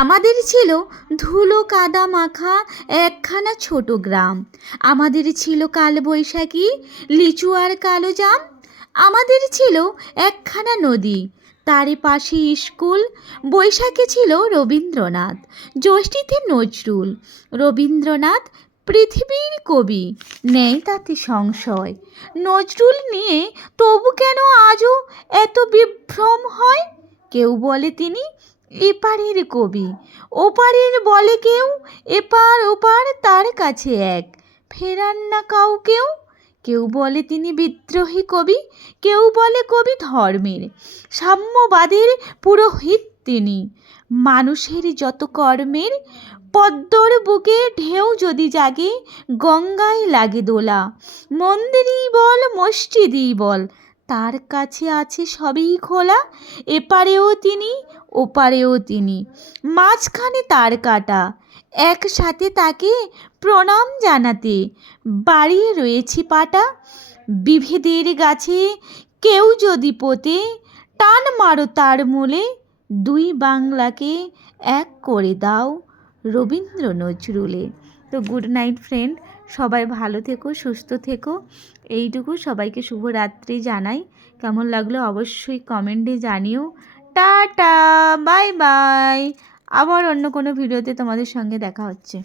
আমাদের ছিল ধুলো কাদা মাখা একখানা ছোট গ্রাম। আমাদের ছিল কালবৈশাখী, লিচু আর কালো জাম। আমাদের ছিল একখানা নদী, তারই পাশে স্কুল। বৈশাখে ছিল রবীন্দ্রনাথ, জ্যৈষ্ঠীতে নজরুল। রবীন্দ্রনাথ পৃথিবীর কবি, নেই তাতে সংশয়। নজরুল নিয়ে তবু কেন আজও এত বিভ্রম হয়? কেউ বলে তিনি এপারের কবি, ওপারের বলে কেউ, এপার ওপার তার কাছে এক, ফেরান না কাউকেও। কেউ বলে তিনি বিদ্রোহী কবি, কেউ বলে কবি ধর্মের, সাম্যবাদের পুরোহিত তিনি। মানুষের যত কর্মের পদ্মর বুকে ঢেউ যদি জাগে, গঙ্গায় লাগে দোলা। মন্দিরই বল মসজিদই বল, তার কাছে আছে সবই খোলা। এপারেও তিনি, ওপারেও তিনি, মাঝখানে তার কাটা। একসাথে তাকে প্রণাম জানাতে বাড়িয়ে রয়েছি পাটা। বিভেদের গাছে কেউ যদি পোতে, টান মারো তার মূলে। দুই বাংলাকে এক করে দাও রবীন্দ্র নজরুলে। তো গুড নাইট ফ্রেন্ড, সবাই ভালো থেকো, সুস্থ থেকো, এইটুকু সবাইকে শুভরাত্রি জানাই। কেমন লাগলো অবশ্যই কমেন্টে জানিও। Tata, bye bye. আবার অন্য কোনো ভিডিওতে তোমাদের সঙ্গে দেখা হচ্ছে।